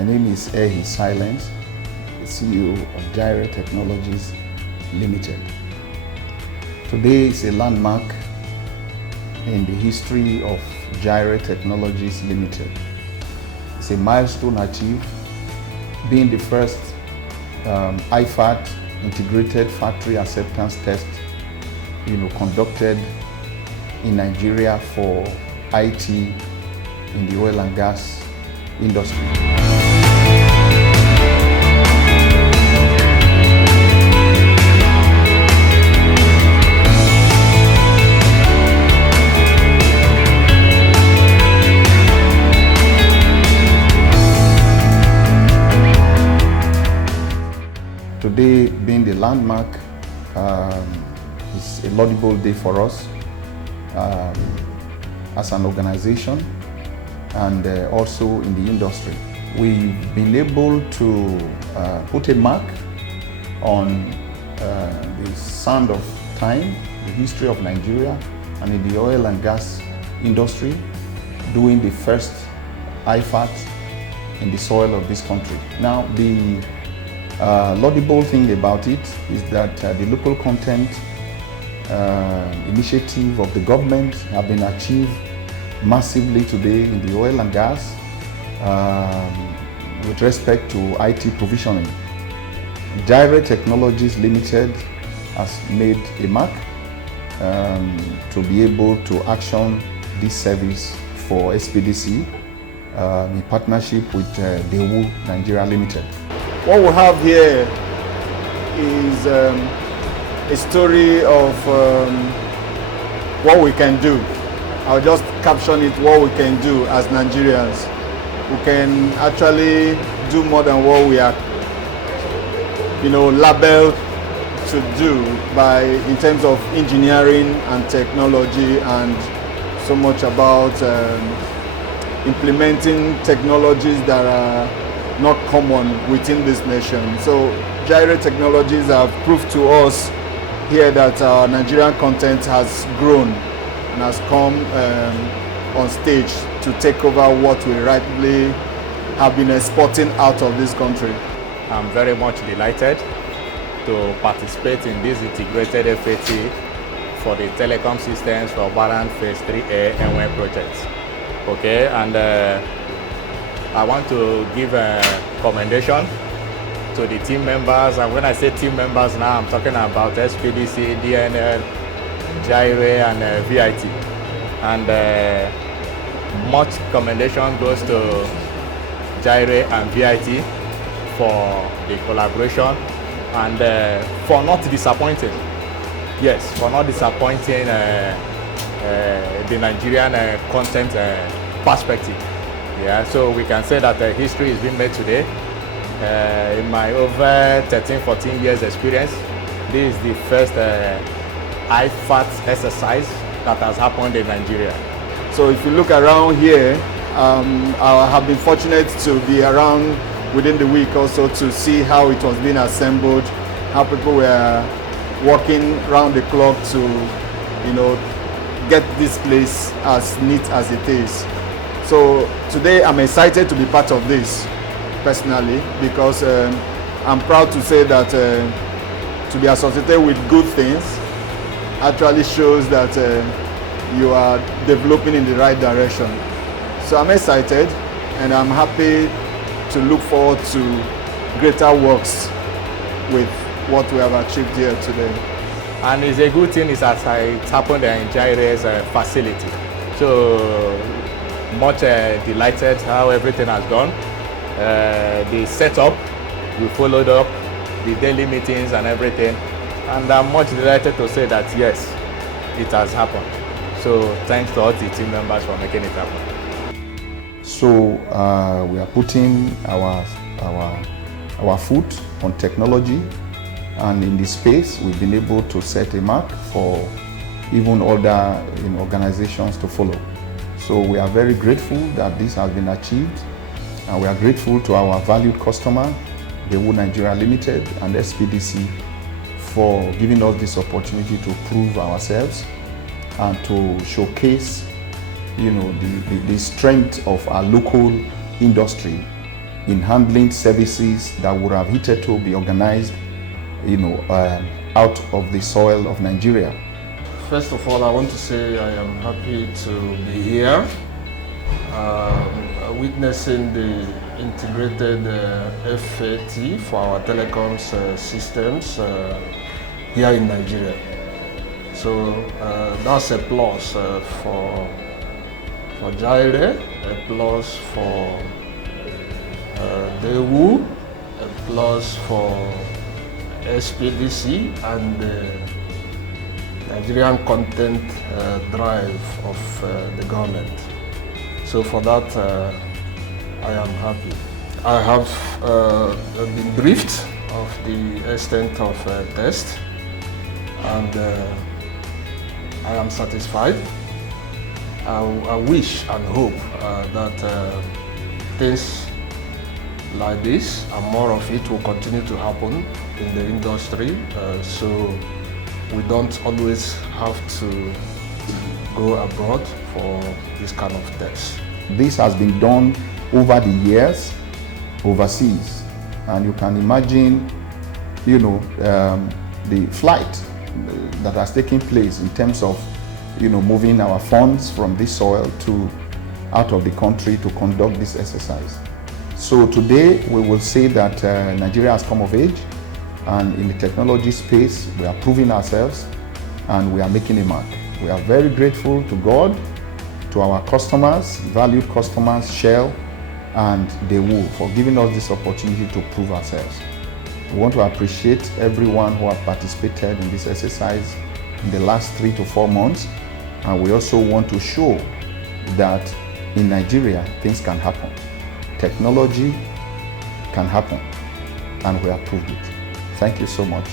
My name is Silence, the CEO of Jireh Technologies Limited. Today is a landmark in the history of Jireh Technologies Limited. It's a milestone achieved, being the first Ifat integrated factory acceptance test conducted in Nigeria for IT in the oil and gas industry. Today being the landmark is a laudable day for us as an organization and also in the industry. We've been able to put a mark on the sand of time, the history of Nigeria, and in the oil and gas industry, doing the first Ifat in the soil of this country. Now, the laudable thing about it is that the local content initiative of the government have been achieved massively today in the oil and gas with respect to IT provisioning. Jireh Technologies Limited has made a mark to be able to action this service for SPDC in partnership with Jireh Nigeria Limited. What we have here is a story of what we can do. I'll just caption it, what we can do as Nigerians. We can actually do more than what we are, labeled to do in terms of engineering and technology, and so much about implementing technologies that are not common within this nation. So Jireh Technologies have proved to us here that our Nigerian content has grown and has come on stage to take over what we rightly have been exporting out of this country. I'm very much delighted to participate in this integrated FAT for the telecom systems for Baran Phase 3A NWE project. Okay, and I want to give a commendation to the team members, and when I say team members now, I'm talking about SPDC, DNL, Jireh, and VIT. And much commendation goes to Jireh and VIT for the collaboration and for not disappointing. Yes, for not disappointing the Nigerian content perspective. Yeah, so we can say that history is being made today. In my over 13-14 years experience, this is the first IFAT exercise that has happened in Nigeria. So if you look around here, I have been fortunate to be around within the week also to see how it was being assembled, how people were working around the clock to, get this place as neat as it is. So today I'm excited to be part of this personally, because I'm proud to say that to be associated with good things actually shows that you are developing in the right direction. So I'm excited and I'm happy to look forward to greater works with what we have achieved here today. And it's a good thing is that it happened in Jireh's facility. So much delighted how everything has gone. The setup, we followed up, the daily meetings and everything. And I'm much delighted to say that yes, it has happened. So thanks to all the team members for making it happen. So we are putting our foot on technology, and in this space we've been able to set a mark for even other organizations to follow. So we are very grateful that this has been achieved, and we are grateful to our valued customer, Jireh Nigeria Limited and SPDC, for giving us this opportunity to prove ourselves and to showcase the strength of our local industry in handling services that would have hitherto be organized, out of the soil of Nigeria. First of all, I want to say I am happy to be here, witnessing the integrated FAT for our telecoms systems here in Nigeria. So that's a plus for Jireh, a plus for Daewoo, a plus for SPDC and the Nigerian content drive of the government. So for that, I am happy. I have been briefed of the extent of test, and I am satisfied. I wish and hope that things like this and more of it will continue to happen in the industry, so we don't always have to go abroad for this kind of tests. This has been done over the years overseas, and you can imagine, the flight that has taken place in terms of, moving our funds from this soil to out of the country to conduct this exercise. So today we will say that Nigeria has come of age, and in the technology space we are proving ourselves and we are making a mark. We are very grateful to God, to our customers, valued customers, Shell and Daewoo, for giving us this opportunity to prove ourselves. We want to appreciate everyone who have participated in this exercise in the last 3 to 4 months, and we also want to show that in Nigeria things can happen. Technology can happen, and we have proved it. Thank you so much.